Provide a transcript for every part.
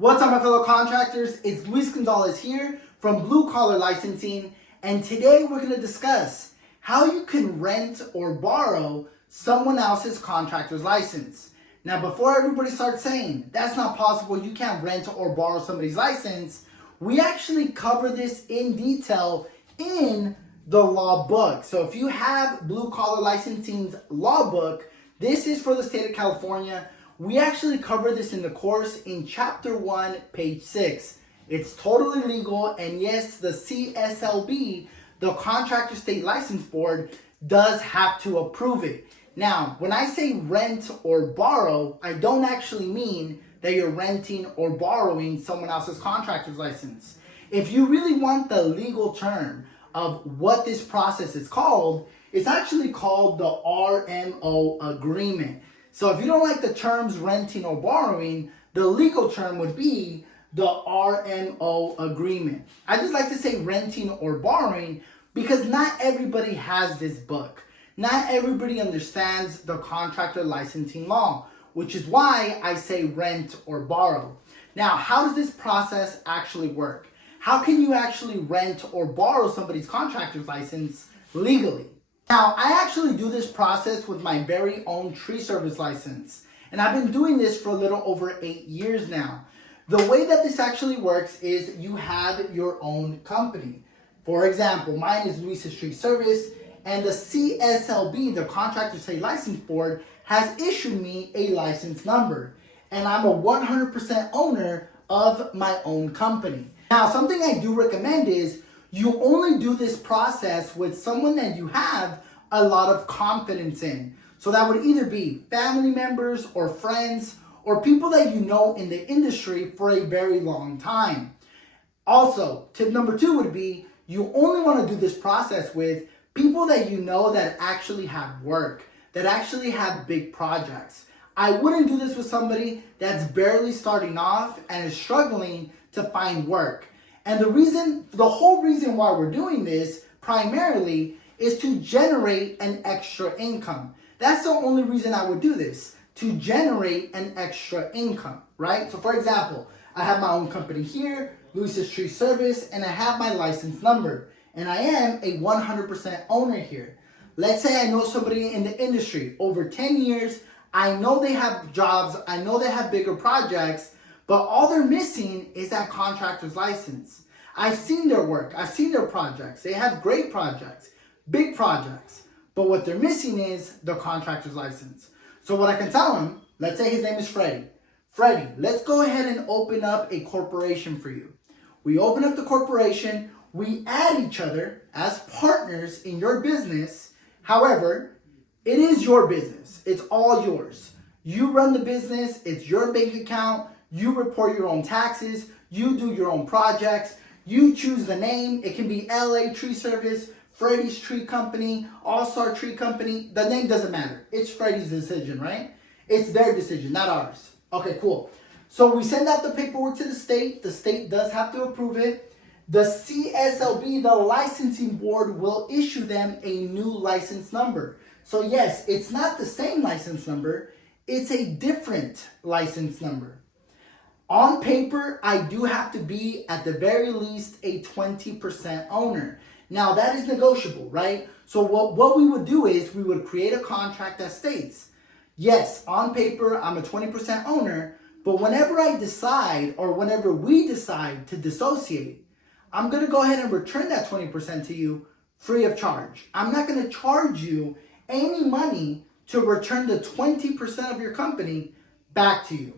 What's up, my fellow contractors? It's Luis Gonzalez here from Blue Collar Licensing, and today we're going to discuss how you can rent or borrow someone else's contractor's license. Now, before everybody starts saying that's not possible, you can't rent or borrow somebody's license, we actually cover this in detail in the law book. So if you have Blue Collar Licensing's law book, this is for the state of California. We actually cover this in the course in Chapter 1, page 6. It's totally legal, and yes, the CSLB, the Contractor State License Board, does have to approve it. Now, when I say rent or borrow, I don't actually mean that you're renting or borrowing someone else's contractor's license. If you really want the legal term of what this process is called, it's actually called the RMO agreement. So if you don't like the terms renting or borrowing, the legal term would be the RMO agreement. I just like to say renting or borrowing because not everybody has this book. Not everybody understands the contractor licensing law, which is why I say rent or borrow. Now, how does this process actually work? How can you actually rent or borrow somebody's contractor's license legally? Now, I actually do this process with my very own tree service license, and I've been doing this for a little over 8 years now. The way that this actually works is you have your own company. For example, mine is Luis's Tree Service, and the CSLB, the Contractor State License Board, has issued me a license number, and I'm a 100% owner of my own company. Now, something I do recommend is you only do this process with someone that you have a lot of confidence in. So that would either be family members or friends or people that you know in the industry for a very long time. Also, tip number 2 would be you only want to do this process with people that you know that actually have work, that actually have big projects. I wouldn't do this with somebody that's barely starting off and is struggling to find work. And the whole reason why we're doing this primarily is to generate an extra income. That's the only reason I would do this, to generate an extra income, right? So for example, I have my own company here, Luis's Tree Service, and I have my license number, and I am a 100% owner here. Let's say I know somebody in the industry over 10 years, I know they have jobs, I know they have bigger projects, but all they're missing is that contractor's license. I've seen their work. I've seen their projects. They have great projects, big projects. But what they're missing is the contractor's license. So what I can tell them, let's say his name is Freddie. Freddie, let's go ahead and open up a corporation for you. We open up the corporation. We add each other as partners in your business. However, it is your business. It's all yours. You run the business. It's your bank account. You report your own taxes, you do your own projects, you choose the name. It can be LA Tree Service, Freddie's Tree Company, All-Star Tree Company. The name doesn't matter. It's Freddie's decision, right? It's their decision, not ours. Okay, cool. So we send out the paperwork to the state. The state does have to approve it. The CSLB, the licensing board, will issue them a new license number. So yes, it's not the same license number. It's a different license number. On paper, I do have to be at the very least a 20% owner. Now that is negotiable, right? So what we would do is we would create a contract that states, yes, on paper, I'm a 20% owner, but whenever I decide or whenever we decide to dissociate, I'm going to go ahead and return that 20% to you free of charge. I'm not going to charge you any money to return the 20% of your company back to you.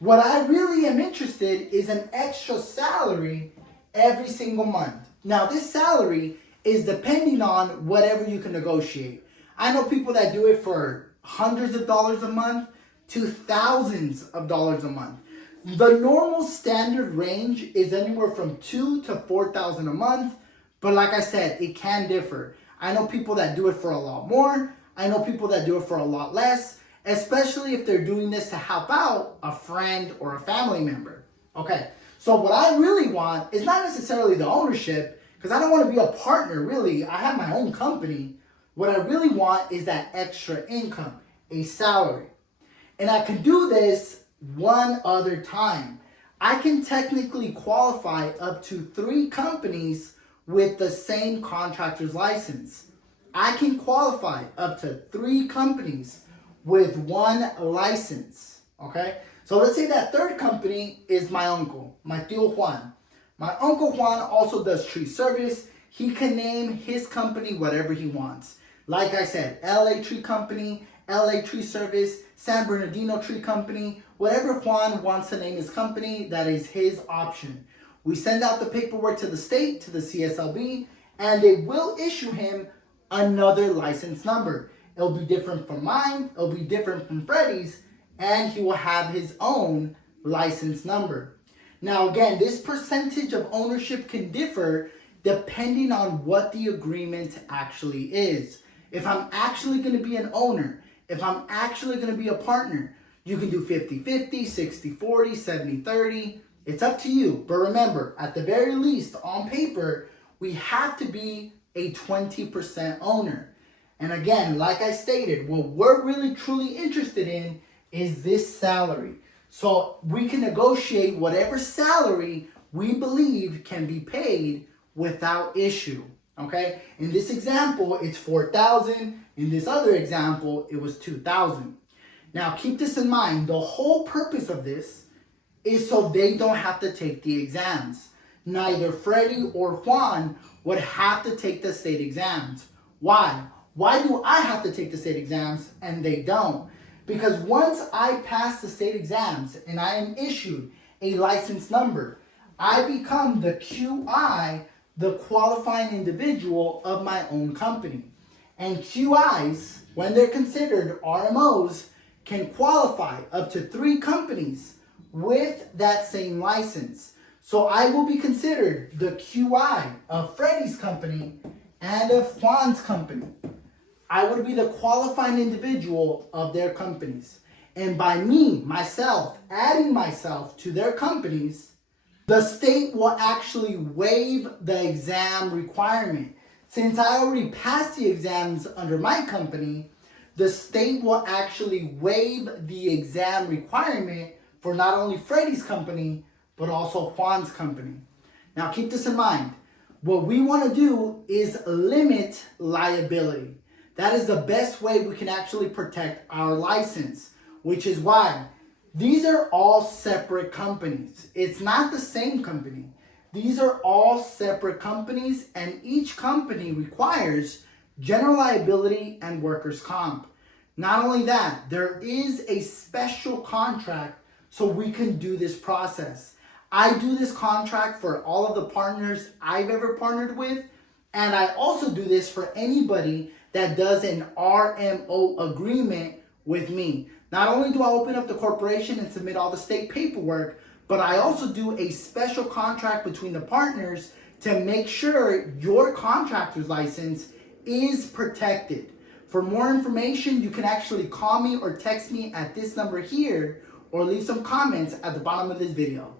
What I really am interested is an extra salary every single month. Now, this salary is depending on whatever you can negotiate. I know people that do it for hundreds of dollars a month to thousands of dollars a month. The normal standard range is anywhere from $2,000 to $4,000 a month, but like I said, it can differ. I know people that do it for a lot more. I know people that do it for a lot less, especially if they're doing this to help out a friend or a family member. Okay, so what I really want is not necessarily the ownership, because I don't want to be a partner, really. I have my own company. What I really want is that extra income, a salary. And I can do this one other time. I can technically qualify up to 3 companies with the same contractor's license. I can qualify up to 3 companies with 1 license, okay? So let's say that third company is my uncle, my tío Juan. My uncle Juan also does tree service. He can name his company whatever he wants. Like I said, LA Tree Company, LA Tree Service, San Bernardino Tree Company, whatever Juan wants to name his company, that is his option. We send out the paperwork to the state, to the CSLB, and they will issue him another license number. It'll be different from mine, it'll be different from Freddie's, and he will have his own license number. Now again, this percentage of ownership can differ depending on what the agreement actually is. If I'm actually going to be an owner, if I'm actually going to be a partner, you can do 50-50, 60-40, 70-30. It's up to you. But remember, at the very least, on paper, we have to be a 20% owner. And again, like I stated, what we're really truly interested in is this salary. So we can negotiate whatever salary we believe can be paid without issue. Okay? In this example, it's $4,000. In this other example, it was $2,000. Now, keep this in mind. The whole purpose of this is so they don't have to take the exams. Neither Freddie or Juan would have to take the state exams. Why? Why do I have to take the state exams and they don't? Because once I pass the state exams and I am issued a license number, I become the QI, the qualifying individual of my own company. And QIs, when they're considered RMOs, can qualify up to 3 companies with that same license. So I will be considered the QI of Freddie's company and of Juan's company. I would be the qualifying individual of their companies. And by me, myself, adding myself to their companies, the state will actually waive the exam requirement. Since I already passed the exams under my company, the state will actually waive the exam requirement for not only Freddie's company, but also Juan's company. Now keep this in mind. What we want to do is limit liability. That is the best way we can actually protect our license, which is why these are all separate companies. It's not the same company. These are all separate companies, and each company requires general liability and workers' comp. Not only that, there is a special contract so we can do this process. I do this contract for all of the partners I've ever partnered with, and I also do this for anybody that does an RMO agreement with me. Not only do I open up the corporation and submit all the state paperwork, but I also do a special contract between the partners to make sure your contractor's license is protected. For more information, you can actually call me or text me at this number here, or leave some comments at the bottom of this video.